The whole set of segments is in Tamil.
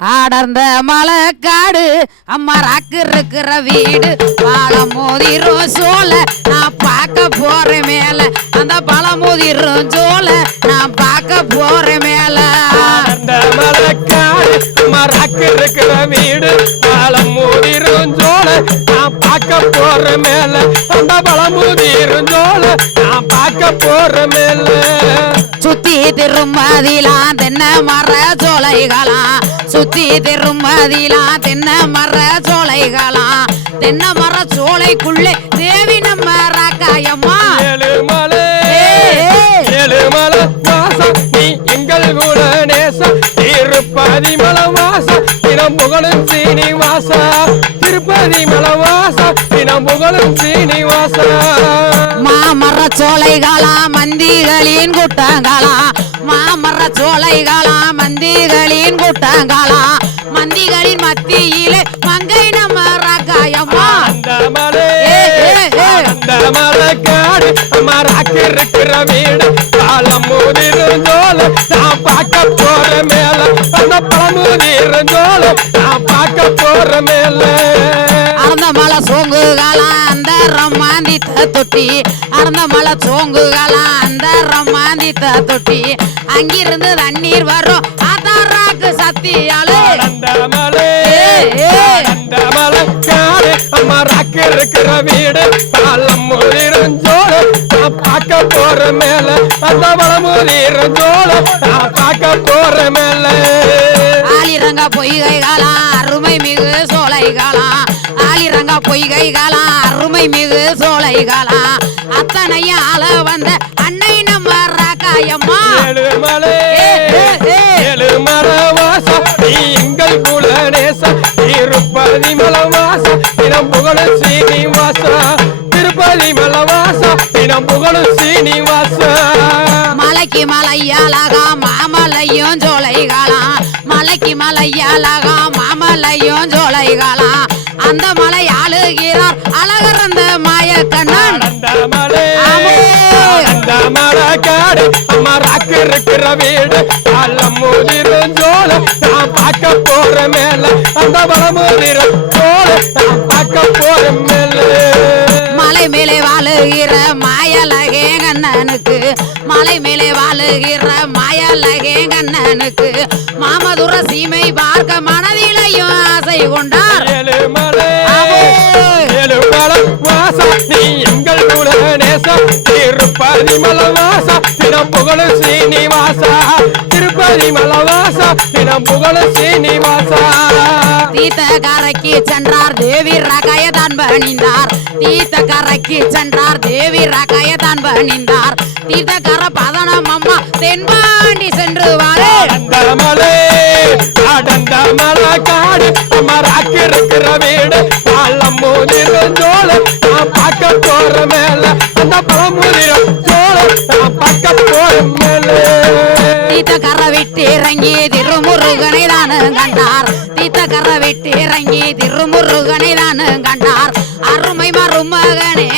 ஆடர்ந்த மலைக்காடு அம்மா ராக்கு இருக்கிற வீடு பழமுதிரும் சோல நான் பார்க்க போறேன் மேல அந்த பழமுதிரும் சோல நான் பார்க்க போறேன் மேல ஆடர்ந்த மலைக்காடு அம்மா ராக்கு இருக்கிற வீடு பழமுதிரும் சோல நான் பார்க்க போறேன் மேல அந்த பழமுதிரும் சோல நான் பார்க்க போறேன் மேல சுத்தி திருமதிலாம் தென்னை மர சோலைகளாம் சுத்தி திருமதிலாம் தென்னை மர சோலைகளாம் தென்னை மர சோலைக்குள்ளே தேவி நம்ம ராக்காயம்மா ஏழுமலை ஏழுமலை வாசம் நீ எங்கள் கூட நேசம் திருப்பதி மலை வாசம் தினம் புகழும் சீனிவாசா திருப்பதி மலை வாசம் தினம் புகழும் சீனிவாசா மாமர சோலைகளாம் மந்திகளின் கூட்டங்களாம் மாமர சோலைகளாம் மந்திகளின் கூட்டங்களாம் மந்திகளின் மத்தியிலே மங்கை நம்ம ராக்காயம்மா அந்த மலை அந்த மலைக்காடு அம்மா ராக்கு இருக்கிற வீடு காலம் முதிரும் ஜோல நான் பார்க்க போற மேல அந்த பழமுதிரும் ஜோல நான் பார்க்க போற மேல அறந்த மலை சோங்குகளாம் அந்த ரம்மாந்தித்த தொட்டி அறந்த மலை சோங்குகளாம் அந்த ரம்மாந்தித்த தொட்டி அங்கிருந்து தண்ணீர் வரும் ஆதாராக்கு சத்தியாலே அந்த மலை அந்த மலைக்காடு அம்மா ராக்கு இருக்கிற வீடு காலம் முதிரும் ஜோல நான் பார்க்க போற மேல அந்த பழமுதிரும் ஜோல நான் பார்க்க போற மேல ஆலிரங்க பொய்கைகளாம் அருமை மிகு சோலைகளாம் ஆலிரங்க பொய்கைகளாம் அருமை மிகு சோலைகளாம் அத்தனையும் ஆள வந்த அன்னை நம்ம ராக்காயம்மா ஏழுமலை ஏழுமலை வாசம் நீ எங்கள் குல நேசம் திருப்பதி மலை வாசம் தினம் புகழும் சீனிவாசா திருப்பதி மலை வாசம் தினம் புகழும் சீனிவாசா மலைக்கு மலையாலகா மாமலையும் சோலைகளாம் மலைக்கு மலையாலகா மாமலையும் சோலைகளாம் அந்த மலை ஆளுகிறார் அழகர் அந்த மாயக்கண்ணன் அந்த மலை அந்த மலைக்காடு அம்மா ராக்கு இருக்கிற வீடு காலம் முதிரும் ஜோல நான் பார்க்க போற மேல அந்த பழமுதிரும் ஜோல நான் பார்க்க போற மேல மலை மேலே வாழுகிற மாயலகே கண்ணனுக்கு மலை மேலே வாழுகிற மாயலகே கண்ணனுக்கு மாமதுர சீமை பார்க்க மனதிலையும் ஆசை கொண்டார் ஏழுமலை ஏழுமலை வாசம் நீ எங்கள் குல நேசம் திருப்பதி மலை வாசம் தினம் புகழும் சீனிவாசா திருப்பதி மலை வாசம் தினம் புகழும் சீனிவாசா தீர்த்தக்கரைக்கு சென்றார் தேவி ராகாயதான் பணிந்தார் தீர்த்தக்கரைக்கு சென்றார் தேவி ராகாயதான் பணிந்தார் தீர்த்தக்கர பதனம் அம்மா தென்பாண்டி சென்று வாரே அடந்த மலை அடந்த மலை காடு அம்மா ராக்கு இருக்கிற வீடு காலம் முதிரும் ஜோல நான் பார்க்க போற மேல அந்த பழமுதிரும் ஜோல நான் பார்க்க போற மேல தீர்த்தக்கர விட்டு இறங்கி திருமுருகனை தானு கண்டார் தீர்த்தக்கர விட்டு இறங்கி திருமுருகனை தானு கண்டார் அருமை மருமகனே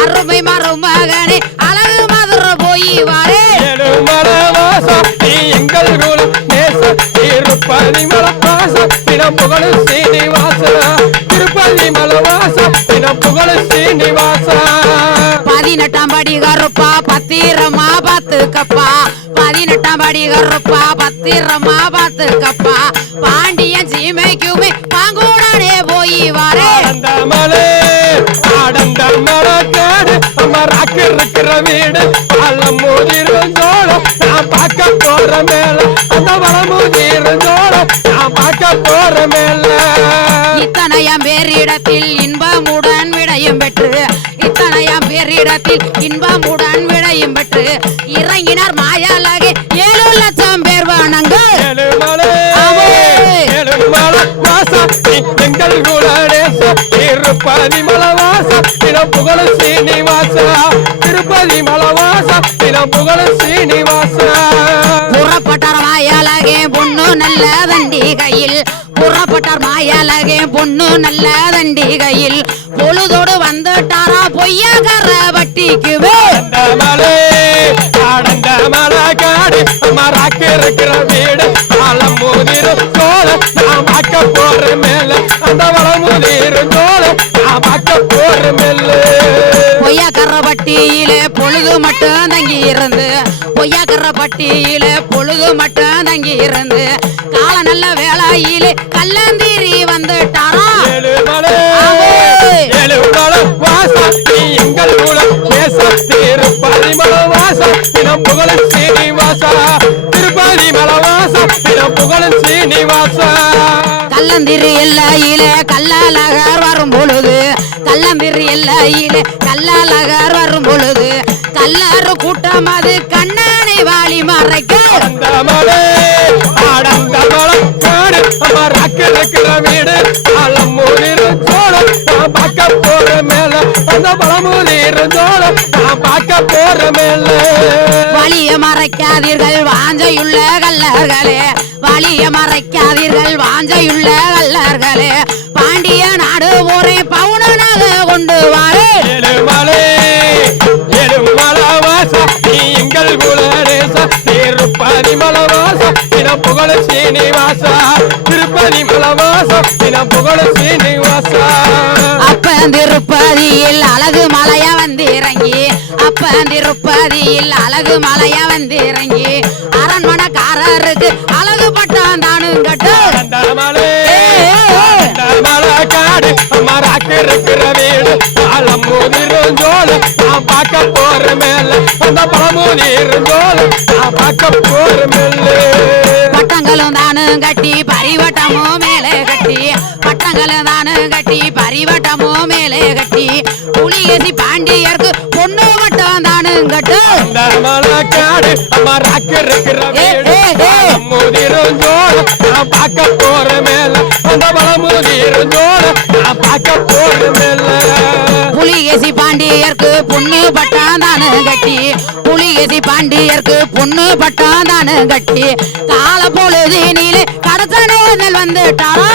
அருமை மருமகனே அழகு மதுர போய் வாரே ஏழுமலை வாசம் நீ எங்கள் குல நேசம் திருப்பதி மலை வாசம் தினம் புகழும் சீனிவாசா திருப்பதி மலை வாசம் தினம் புகழும் சீனிவாசா 18ஆம் படி கருப்பா பத்திரமா பாத்துக்கப்பா 18ஆம் படி கருப்பா பத்திரமா பாத்துக்கப்பா பாண்டியன் சீமைக்குமே பாங்கூடனே போய் வாரே அந்த மலை ஆடந்த மலை காடு அம்மா ராக்கு இருக்கிற வீடு காலம் முதிரும் ஜோல நான் பார்க்க போற மேல அந்த பழமுதிரும் ஜோல நான் பார்க்க போற மேல இத்தனையாம் பேரிடத்தில் இன்பமுடன் விடையும் பெற்று இத்தனையாம் பேரிடத்தில் இன்பமுடன் விடையும் பெற்று இறங்கினார் மாயாலகே 7 லட்சம் பேர் வணங்க ஏழுமலை ஏழுமலை வாசம் நீ எங்கள் குல நேசம் திருப்பதி மலை வாசம் தினம் புகழும் சீனிவாசா திருப்பதி மலை வாசம் தினம் புகழும் சீனிவாசா புறப்பட்டார் மாயாலகே பொண்ணு நல்ல தண்டிகையில் புறப்பட்டார் மாயாலகே பொண்ணு நல்ல தண்டிகையில் பொழுதோடு வந்துட்டாரா பொய்யகர வட்டிக்கு அடந்த மலை அடந்த மலை காடு அம்மா ராக்கு இருக்கிற வீடு காலம் முதிரும் சோழ போற மெல்ல பொய்யாக்கரப்பட்டியிலே பொழுது மட்டும் தங்கி இருந்து பொய்யாக்கரப்பட்டியிலே பொழுது மட்டும் தங்கி இருந்து கால நல்ல வேலையிலே கல்லந்திரி வந்துட்டாரா எங்கள் மூலம் பேச திருப்பதி மலவாசம் தினம் புகழும் சீனிவாசா திருப்பதி மலவாசம் தினம் புகழும் சீனிவாசா கல்லந்திரி எல்லையிலே கல்லாலகர் வரும் பொழுது கல்லந்திரி எல்லையிலே கல்லாலகர் வரும் பொழுது கல்லாறு கூட்டம் அது கண்ணனை வாலி மறைக்க வீடு ஆலம் மூலிரும் சோழம் நான் பார்க்க போற மேல அந்த பழமூலிரும் சோழம் நான் பார்க்க போற மேல வலிய மறைக்காதீர்கள் வாஞ்சையுள்ள கல்லர்களே வலிய மறைக்காதீர்கள் வாஞ்சையுள்ள கல்லர்களே பாண்டிய நாடு ஊரை பவுனனாக கொண்டு வாரு மலவாசம் நீ எங்கள் குலரேசா திருப்பதி மலவாசம் தினம் புகழ சீனிவாசா திருப்பதி மலவாசம் தினம் புகழ சீனிவாசா அப்பந்திருப்பதியில் அழகு மலைய வந்து இறங்கி அப்பந்திருப்பதியில் அழகு மலைய வந்து இறங்கி அரண்மனைக்காரருக்கு அழகு பட்டம் தானும் கட்டு காடு அம்மாராக்கு இருக்கிற வீடு ஆலம் மூதிரும் ஜோலம் நான் பார்க்க போற மேல அந்த பழமூதிரும் ஜோலம் நான் பார்க்க போற மேல பட்டங்களும் தானும் கட்டி பரிவட்டமும் மேலே கட்டி பட்டங்களும் தானும் கட்டி பரிவட்டமும் மேலே கட்டி புலிகேசி பாண்டியருக்கு பொண்ணு வட்டம் தானும் கட்டு அந்த மலக்காடு அம்மாராக்கு இருக்கிற வீடு ஆலம் மூதிரும் ஜோலம் நான் பார்க்க போற மேல அந்த பழமூதிரும் ஜோலம் நான் பார்க்க போற மேல புலிகேசி பாண்டியருக்கு பொண்ணு பட்டம் தானு கட்டி புலிகேசி பாண்டியருக்கு பொண்ணு பட்டம் தானு கட்டி கால பொழுது நீலே கடத்தனே வந்துட்டாரா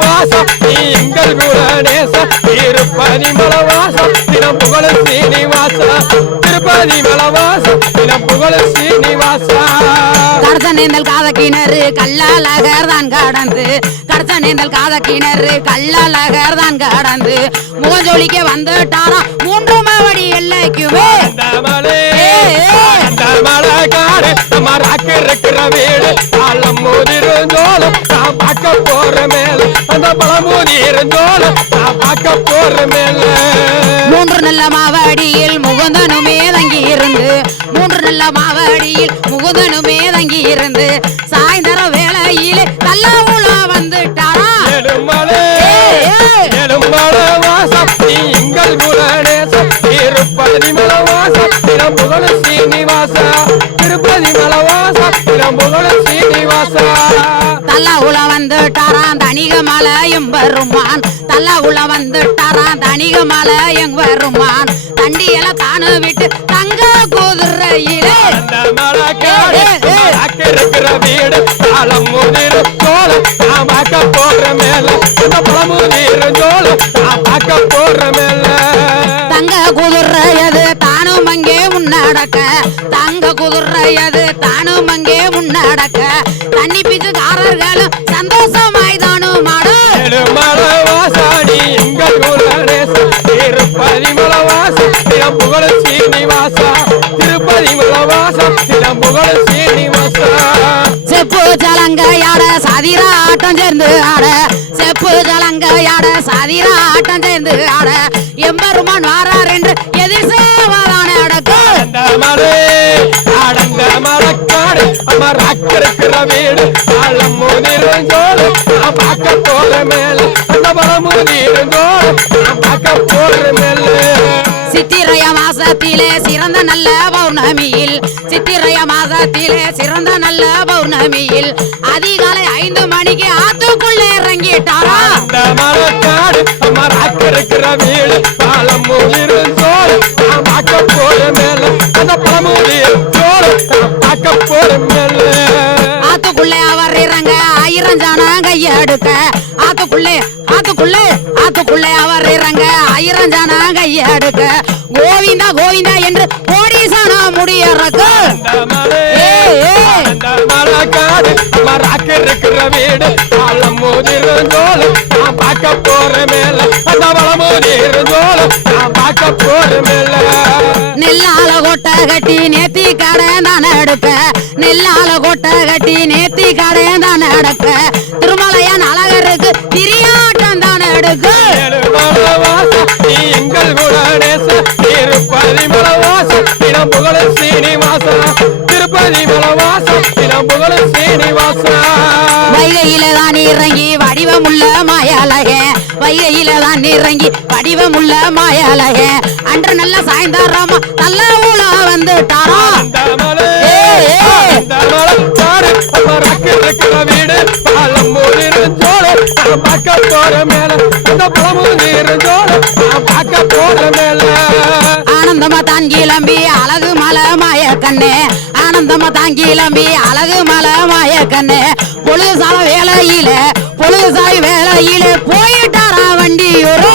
வாசம் நீ எங்கள் குலநேசம் திருப்பதி மலவாசம் தினம் புகழ சீனிவாசா திருப்பதி மலவாசம் தினம் புகழ சீனிவாசா கடத்தனேந்தல் காத கிணறு கல்லாலகர் தான் கடந்து கடத்தனேந்தல் காத கிணறு கல்லாலகர் தான் கடந்து முகஜொலிக்க வந்துட்டாரா மூன்று மாவடி எல்லைக்குமே மலக்காடு அம்மாராக்கு இருக்கிற வீடு ஆலம் மூதிரும் ஜோலம் நான் பார்க்க போற மேல அந்த பழமூதிரும் ஜோலம் நான் பார்க்க போற மேல மூன்று நல்ல மாவடியில் முகுந்தனுமே தங்கி இருந்து மூன்று நல்ல மாவடியில் முகுந்தனுமே தங்கி இருந்து சாயந்தர வேளையிலே கல்லா உலா வந்துட்டாரா வாசம் நீ எங்கள் குலநேசம் திருப்பதி மலவாசம் தினம் புகழ சீனிவாசா திருப்பதி மலவாசம் தினம் புகழ சீனிவாசா தல்லா உல வந்துட்டாரான் தனிக மலையும் வருமான் தல்லா உல வந்துட்டாரான் தனிக மலையும் வருமான் தண்டியல தானு விட்டு தங்க குதிரையிலே இருக்கிற வீடு ஆலம் மூதிரும் ஜோலம் நான் பார்க்க போற மேல அந்த பழமூதிரும் ஜோலம் நான் பார்க்க போற மேல தங்க குதிரையது தானும் அங்கே முன்னடக்க தங்க குதிரையது தானும் அங்கே முன்னடக்க தண்ணி பிச்சுக்காரர்களும் சந்தோஷமாய் தானும் மாடு மலவாசாணி எங்கள் குலநேசம் திருப்பதி மலவாசம் தினம் புகழ சீனிவாசா திருப்பதி மலவாசம் தினம் புகழ சீனிவாசா செப்பு ஜலங்கையாட சதிர ஆட்டம் சேர்ந்து ஆட செப்பு ஜலங்கையாட சதிர ஆட்டம் சேர்ந்து ஆட எம்பெருமான் வாரார் என்று எதிர் சேவாதான அடக்கும் மலக்காடு அம்மாராக்கு இருக்கிற வீடு ஆலம் மூதிரும் ஜோலம் நான் பார்க்க போற மேல அந்த பழமூதிரும் ஜோலம் நான் பார்க்க போற மேல சித்திரைய மாசத்திலே சிறந்த நல்ல பௌர்ணமியில் சித்திரைய மாசத்திலே சிறந்த நல்ல பௌர்ணமியில் அதிகாலை 5 மணிக்கு ஆத்துக்குள்ளே இறங்கிட்டாரா அந்த மலக்காடு அம்மாராக்கு இருக்கிற வீடு ஆலம் மூதிரும் ஜோலம் நான் பார்க்க போற மேல அந்த பழமூதிரும் ஜோலம் நான் பார்க்க போற மேல ஆத்துக்குள்ளே அவர் இறங்க 1000 ஜனம் கையெடுக்க ஆத்துக்குள்ளே அவர் இறங்க 1000 ஜனம் கையெடுக்க கோவிந்தா கோவிந்தா என்று கோடீசனா முடியறக்கு மலக்காடு அம்மாராக்கு இருக்கிற வீடு ஆலம் மூதிரும் ஜோலம் நான் நான் பார்க்க போற மேல அந்த வளமுதிர் ஜோல நான் பார்க்க போற மேல நெல்லால கொட்டை கட்டி நேத்தி கடை தான் எடுப்ப நெல்லால கொட்டை கட்டி நேத்தி கடை தான் எடுப்ப திருமலையான் அழகருக்கு திரியாட்டம் தான் எடுக்கு நீ எங்கள் குணநேச திருப்பதி மலவாச இடம் புகழ சீனிவாச திருப்பதி மலவாச இடம் புகழ சீனிவாச வைகையில தான் இறங்கி வடிவமுள்ள மாயாலக வைகையில தான் இறங்கி வடிவமுள்ள மாயாலக அன்று நல்ல சாயந்தரமா நல்ல ஊழ வந்துட்டாரோ வீடு பாலம் ஜோல பார்க்க போற மேல அந்த பழமுதிர் ஜோல பார்க்க போற மேல ஆனந்தமா தான் கிளம்பி அழகு மலை மாய கண்ணே ஆனந்தமா தான் கிளம்பி அழகு மலை மாய கண்ணே பொழுதுசால வேலையில பொழுதுசாய் வேலையில போயிட்டாரா வண்டியூரு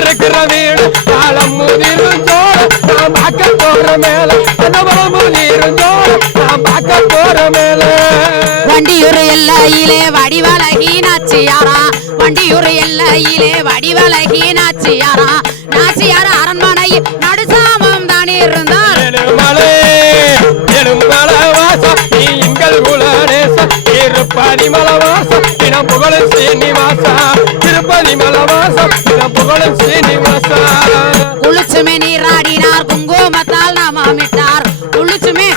இருக்கிற வீடு பாலம் முதிர் ஜோல நான் பார்க்க போற மேல அந்த பழமுதிர் ஜோல நான் பார்க்க போற மேல வண்டியூர் எல்லையிலே வடிவழகி நாச்சியாரா வண்டியூர் எல்லையிலே வடிவழகி நாச்சியாரா நாச்சியார அரண்மனையில் நடுசாமம் தான் இருந்தார் நீ எங்கள் குலநேச திருப்பதி மலவாச இடம் புகழ சீனிவாச திருப்பதி மலவாச இடம் புகழ சீனிவாச குளிச்சுமே நீராடினார் குங்குமத்தால் நாமமிட்டார் குளிச்சுமே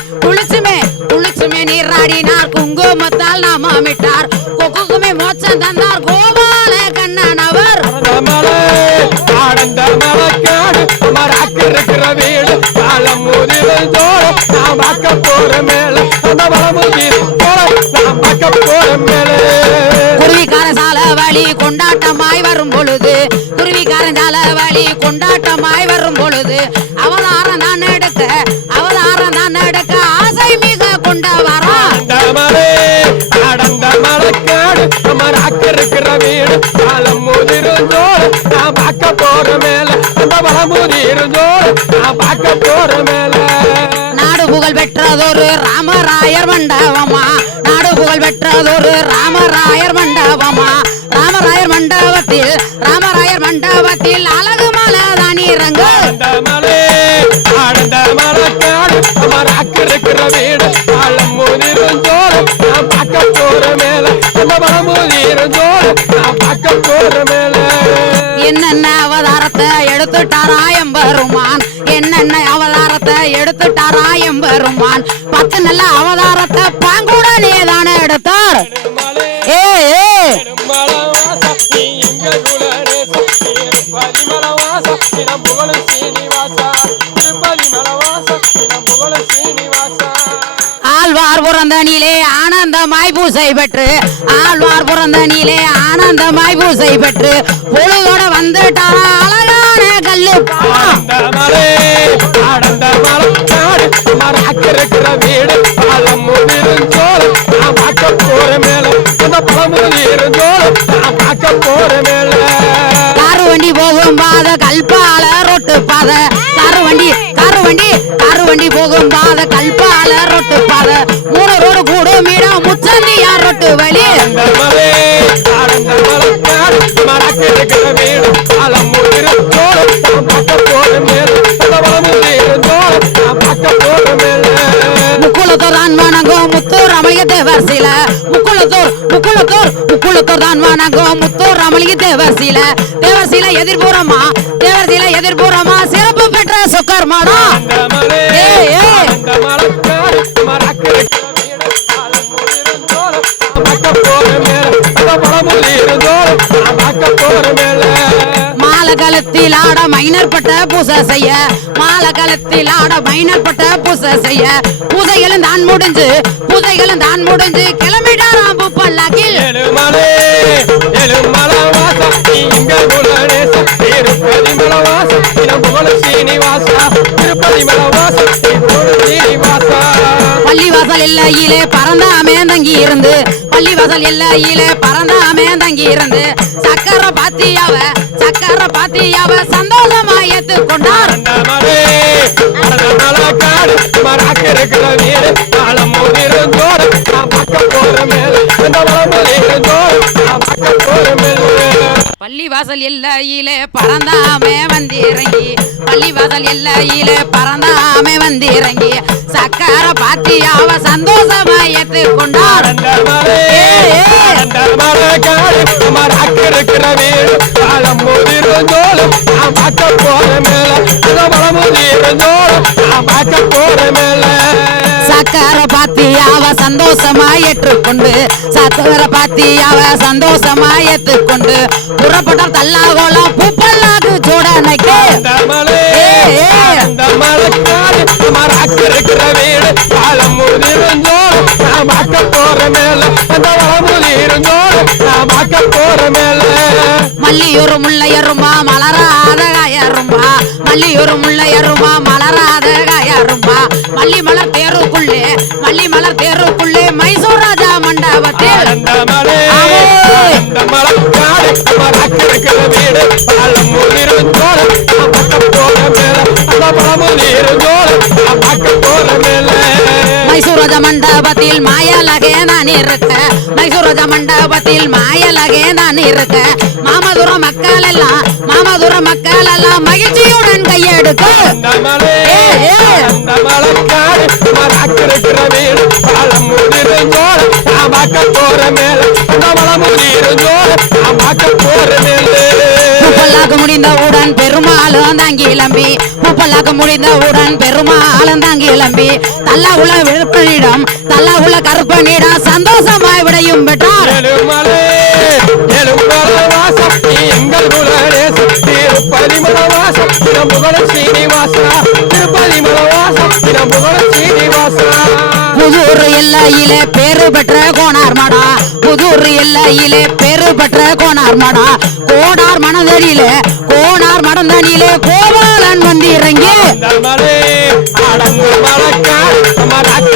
நீராடினார் குங்குமத்தால் நாமமிட்டார் கொக்குக்குமே மோட்சம் தந்தார் கோபால கண்ணன் அவர் ஆனந்த மலக்காடு இருக்கிற வீடு காலம் முதிர் ஜோல நான் பார்க்க போற மேல அந்த வளமுதிர் ஜோல நான் பார்க்க போற மேல குருவிக்காரன் சால வழி கொண்டாட்டமாய் வரும் பொழுது குருவிக்காரன் சால வழி கொண்டாட்டமாய் வரும் பொழுது அவதாரம் தான் எடுக்க ஆசை மிக கொண்ட வரா ஆனந்த மலக்காடு இருக்கிற வீடு காலம் முதிர் ஜோல நான் பார்க்க போற மேல அந்த வளமுதிர் ஜோல நான் பார்க்க போற மேல நாடு புகழ் பெற்றதொரு ராமராயர் மண்டபமா நாடு புகழ் பெற்றதொரு ராமராயர் மண்டபமா ராமராயர் மண்டபத்தில் அழகு மலை தான் இறங்கு ஆனந்த மலக்காடு இருக்கிற வீடு காலம் முதிர் ஜோல நான் பார்க்க போற மேல அந்த வளமுதிர் ஜோல நான் பார்க்க போற மேல என்னென்ன அவதாரத்தை எடுத்துட்டாரா எம்பெருமான் என்னென்ன அவதாரத்தை எடுத்துட்டாரா எம்பெருமான் 10 நல்ல அவதாரத்தை பாங்குடனே தானே எடுத்தார் ஆழ்வார் புறந்தனிலே ஆனந்தமாய் பூசை பெற்று ஆழ்வார் புறந்தனிலே ஆனந்தமாய் பூசை பெற்று பொழுதோட வந்துட்டாரா அழகான கல்லு இருக்கிற வீடு பாலம் முதிர் ஜோல நான் பார்க்க போற மேல அந்த பழமுதிர் ஜோல நான் பார்க்க போற மேல காரு வண்டி போகும் பாத கல்பால ரொட்டு பாத காரு வண்டி போகும் பாத கல்பால ரொட்டு பாத 3 ரோடு கூடும் இடம் முச்சந்தியா ரொட்டு வழி இருக்கிற வீடு பாலம் முதிர் ஜோல நான் பார்க்க போற மேல அந்த பழமுதிர் ஜோல நான் பார்க்க போற மேல முக்குளத்தோர் தான் வணங்கும் முத்தூர் அமளிக தேவர் சில முக்குளத்தோர் தான் வணங்கும் முத்தூர் அமளிக தேவர் சில எதிர்புறமா சிறப்பு பெற்ற சொக்கர் மாடா மாலகலத்தில் ஆட மைனர் பட்ட பூசை செய்ய பூசைகளும் தான் முடிஞ்சு கிளம்பிட்டாராம் பல்லாக்கில் பள்ளிவாசல் எல்லையிலே பறந்தாமே தங்கி இருந்து சக்கர பாத்தியாவ சந்தோஷமா ஏத்துக்கொண்டார் இருக்கிற வீடு காலம் முதிர் ஜோல நான் பார்க்க போற மேல அந்த வளமுதிரும் ஜோலை நான் பார்க்க போற மேல பள்ளிவாசல் எல்லையிலே பறந்தாமே வந்திறங்கி பள்ளிவாசல் எல்லையிலே பறந்தாமே வந்திறங்கி சக்கர பாத்தியாவ சந்தோஷமா ஏத்துக்கொண்டார் இருக்கிற வீடு காலம் முதிரும் ஜோலை நான் பார்க்க போற மேல அந்த வளமுதிரும் ஜோலை நான் பார்க்க போற மேல சக்கர பாத்தியாவ சந்தோஷமா ஏற்றுக்கொண்டு சக்கர பாத்தியாவ சந்தோஷமா ஏத்துக்கொண்டு புறப்பட்டார் தல்லாகோலம் பூப்பல்லாக்கு சோடனைக்கு இருக்கிற வீடு காலம் முதிரும் ஜோலை நான் பார்க்க போற மேல அந்த வளமுதிரும் ஜோலை நான் பார்க்க போற மேல மல்லியூர் முள்ளையருமா மலராத காயருமா மல்லியூர் முள்ளையருமா மலராத காயருமா மல்லி மலர் தேருக்குள்ளே மைசூர் ராஜா மண்டபத்தில் இருக்கிற வீடு காலம் முதிரும் ஜோலை நான் பார்க்க போற மேல அந்த வளமுதிரும் ஜோலை நான் பார்க்க போற மேல மைசூர் ராஜா மண்டபத்தில் மாயலகே நான் இருக்க மைசூர் ராஜா மண்டபத்தில் மாயலகே நான் இருக்க மாமதுர மக்கள் எல்லாம் மகிழ்ச்சியுடன் கையெடுக்க இருக்கிற வீடு காலம் முதிரும் ஜோலை நான் பார்க்க போற மேல அந்த வளமுதிரும் ஜோலை நான் பார்க்க போற மேல பூப்பல்லாக்கு முடிந்தவுடன் பெருமாளும் தாங்கி இளம்பி பூப்பல்லாக்கு முடிந்தவுடன் பெருமாளும் தாங்கி இளம்பி தல்லா உள்ள விழுப்பனிடம் தல்லா உள்ள கருப்பனிடம் சந்தோஷமாய் விடையும் பெற்றார் எங்கள் குலநேசம் திருப்பதி மலவாசம் புகழ சீனிவாசா திருப்பதி மலவாசம் புகழ சீனிவாசா புதூர் எல்லையிலே பேரு பெற்ற கோனார் மடா புதூர் எல்லையிலே பேரு பெற்ற கோனார் மடா கோனார் மடந்தனிலே கோபாலன் வந்து இறங்கி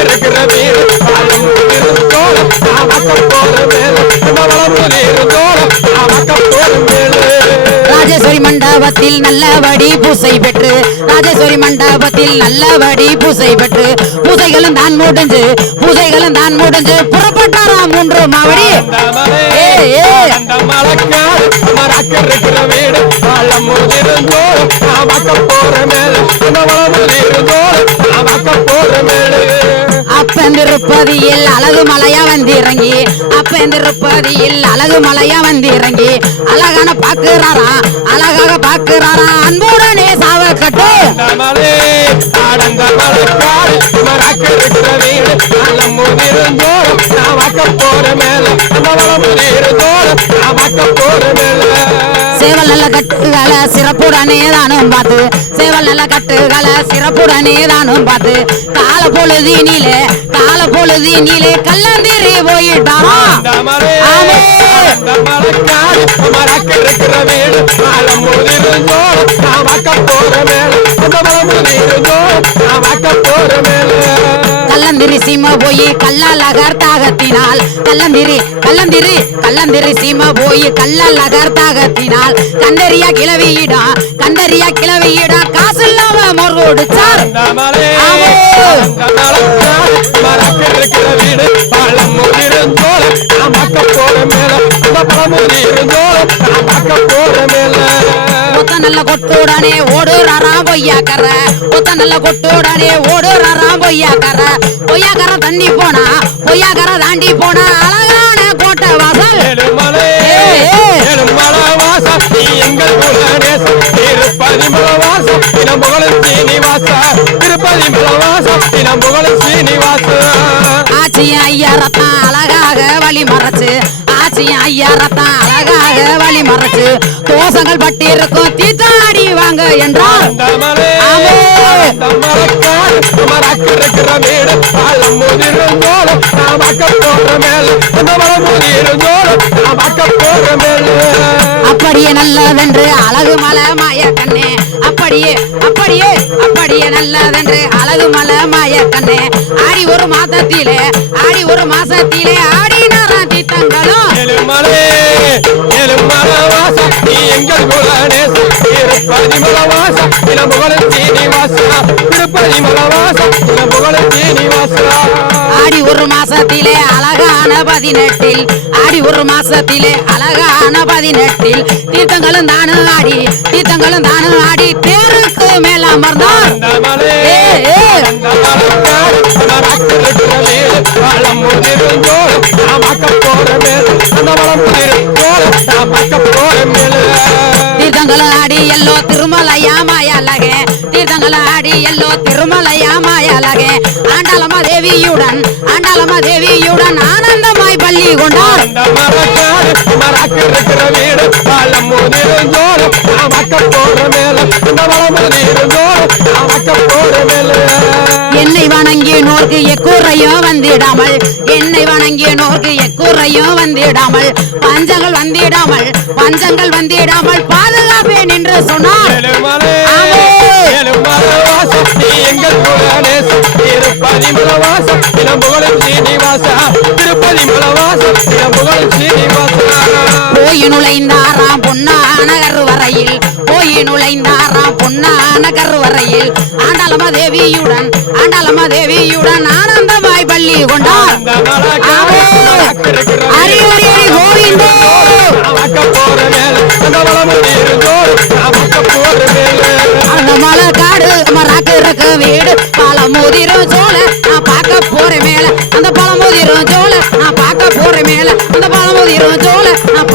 இருக்கிற வீடு காலம் முதிரும் ஜோலை நான் பார்க்க போற மேல அந்த வளமுதிரும் ஜோலை நான் பார்க்க போற மேல ராஜேஸ்வரி மண்டபத்தில் நல்லபடி பூசை பெற்று ராஜேஸ்வரி மண்டபத்தில் நல்லபடி பூசை பெற்று பூசைகளும் தான் முடிஞ்சு புறப்பட்டாராம் 3 மாவடி இருக்கிற வீடு காலம் முதிரும் ஜோலை நான் பார்க்க போற மேல அந்த வளமுதிரும் ஜோலை நான் பார்க்க போற மேல அப்பந்திருப்பதியில் அழகு மலையா வந்திறங்கி அழகான அழகாக பாக்குறாரா அன்புடனே சாவக்கட்டு இருக்கிற வீடு காலம் முதிரும் ஜோலை நான் பார்க்க போற மேல அந்த வளமுதிரும் ஜோலை நான் பார்க்க போற மேல சேவல் நல்ல கட்டுகளை சிறப்புடனே தானும் பார்த்து கால பொழுதினிலே கல்லந்திரி போயிட்டாராம் இருக்கிற வீடு காலம் முதிரும் ஜோலை நான் பார்க்க போற மேல அந்த வளமுதிரும் ஜோலை நான் பார்க்க போற மேல கல்லந்திரி சீம போய் கல்லாலகர் தாகத்தினால் கல்லந்திரி சீம போய் கல்லாலகர் தாகத்தினால் கண்டறியா கிளவியிடா காசு இல்லாம மோர் கொடுச்சார் இருக்கிற வீடு காலம் முதிரும் ஜோலை நான் பார்க்க போற மேல அந்த வளமுதிரும் ஜோலை நான் பார்க்க போற மேல ஒத்த நல்ல கொட்டுடனே ஓடுறாராம் பொய்யாக்கற பொய்யாக்கற தாண்டி போனா அழகான கோட்டை வாசல் எங்கள் குலநேசம் திருப்பதி மலவாசம் புகழ சீனிவாசா திருப்பதி மலவாசம் புகழ சீனிவாசா ஆச்சியும் ஐயா ரத்தான் அழகாக வழி மறைச்சு தோசங்கள் பட்டி இருக்கும் தீத்தாடி வாங்க என்றார் இருக்கிற வீடு காலம் முதிரும் ஜோலை நான் பார்க்க போற மேல அந்த வளமுதிரும் ஜோலை நான் பார்க்க போற மேல அப்படியே நல்லதென்று அழகு மலை மாய கண்ணே அப்படியே நல்லதென்று அழகு மலை மாய கண்ணே ஆடி ஒரு மாசத்திலே ஆடினாராம் தீத்தங்களும் எங்கள் குலநேசம் திருப்பதி மலவாசம் புகழ சீனிவாசா திருப்பதி மலவாசம் புகழ சீனிவாசா ஆடி ஒரு மாசத்திலே அழகா அழகான 18 ஆடி ஒரு மாசத்திலே அழகான 18 தீர்த்தங்களும் தானும் ஆடி தீர்த்தங்களும் தானும் ஆடி தேருக்கு மேல அமர்ந்தான் அந்த மலை அந்த பழம் முதிரும் ஜோடு நான் பார்க்க போற மேல அந்த பழம் முதிரும் ஜோடு நான் பார்க்க போற மேல தீர்த்தங்களும் ஆடி எல்லோ திருமலையா மாயலகே தீர்த்தங்களும் ஆடி எல்லோ திருமலையா மாயலகே ஆண்டாளம்மா தேவியுடன் ஆனந்தமாய் பள்ளி கொண்டார் அந்த மரக்காடு இருக்கிற வீடு பழம் முதிரும் ஜோடு நான் பார்க்க போற மேல அந்த பழம் முதிரும் ஜோடு நான் பார்க்க போற மேல என்னை வணங்கிய நோர்க்கு எக்கூரையும் வந்திடாமல் பஞ்சங்கள் வந்திடாமல் பாதுகாப்பேன் என்று சொன்னார் திருப்பதி மலவாசம் இளம்புகழும் சீனிவாசா திருப்பதி மலவாசம் இளம்புகழும் சீனிவாசா போய் நுழைந்தாராம் பொன்னான கருவறையில் ஆண்டாளம்மா தேவியுடன் ஆனந்தமாய் பள்ளி கொண்டார் கோவிந்தோ அந்த மலை காடு மராக்கு இருக்க வீடு பழமுதிரும் சோழ நான் பார்க்க போறேன் மேல அந்த பழமுதிரும் சோழ நான் பார்க்க போறேன் மேல அந்த பழமுதிரும் சோழ நான்